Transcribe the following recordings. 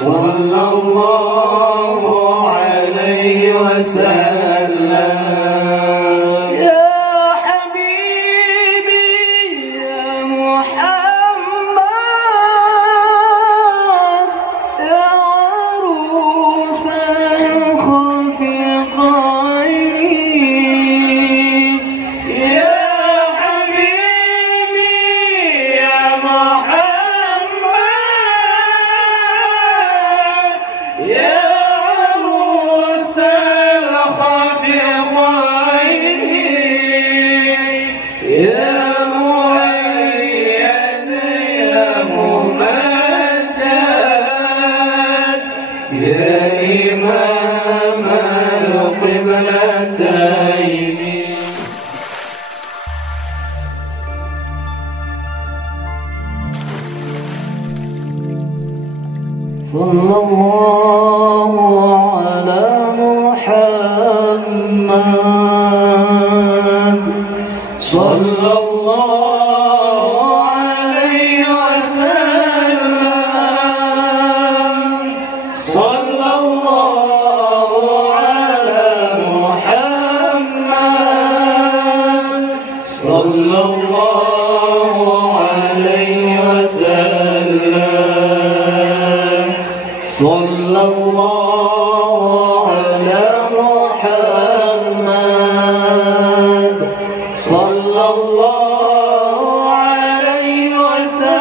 صلى الله عليه وسلم. يا حبيبي يا محمد يا عروس الخفقين. يا حبيبي يا محمد يا عروس الخفقين. يا مؤيد يا ممجد يا إمام القبلتين. صلى الله على محمد صلى الله عليه وسلم. صلى الله على محمد صلى الله عليه وسلم. صلى الله على محمد صلى الله عليه وسلم.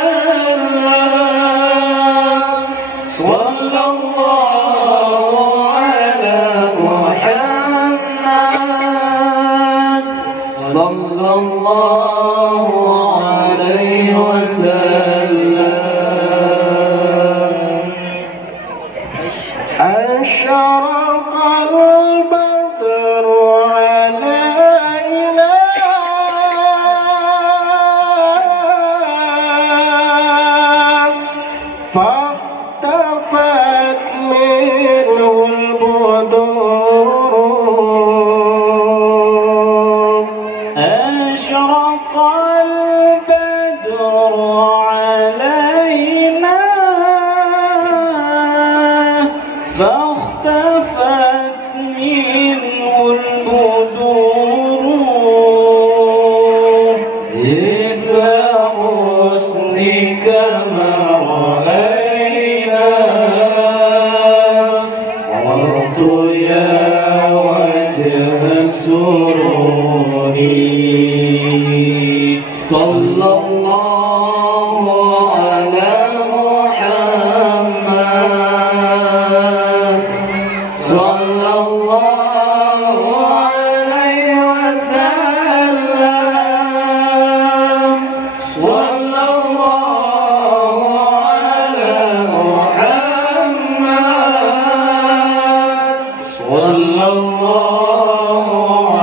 صلى الله على محمد صلى الله عليه وسلم. أشرق البدر علينا فاختفت منه البدور. أشرق البدر علينا فاختفت منه البدور. مثل حسنك ما رأينا عرضت يا وجه السرور. صلى الله على محمد صلى الله عليه وسلم. صلى الله على محمد صلى الله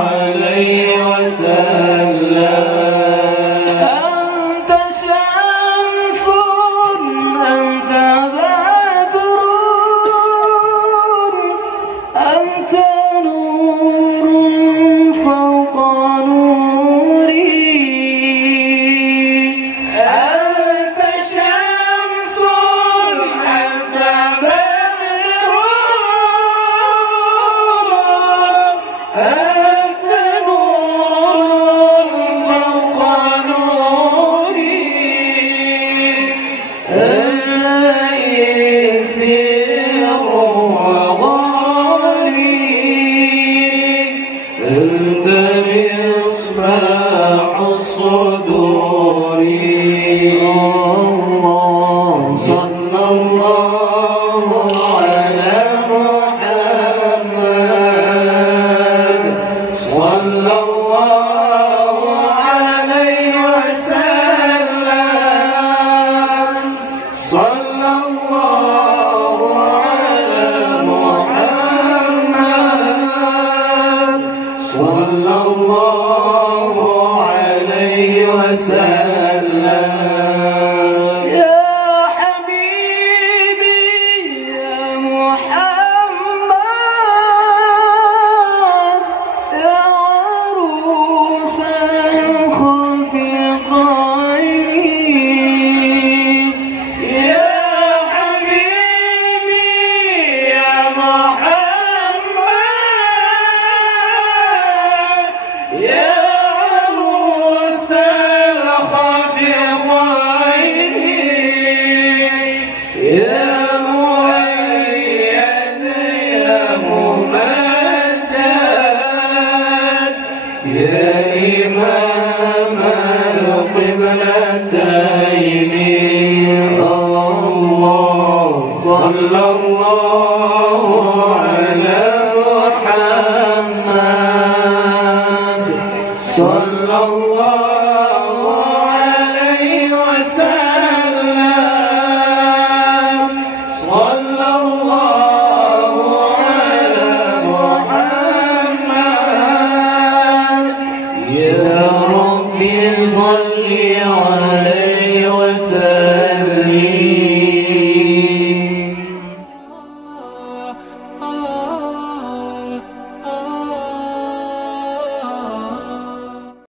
عليه وسلم. أنت شمس أنت بدر أنت نور فوق نوري. أنت شمس أنت بدر أنت نور فوق نوري. الإثير وغالي أنت مصباح الصدور. الله صلى الله على محمد صلى الله عليه وسلم. صلى الله على محمد صلى الله عليه وسلم. يا حبيبي يا محمد يا عروس الخفقين. يا حبيبي صلى الله على محمد صلى الله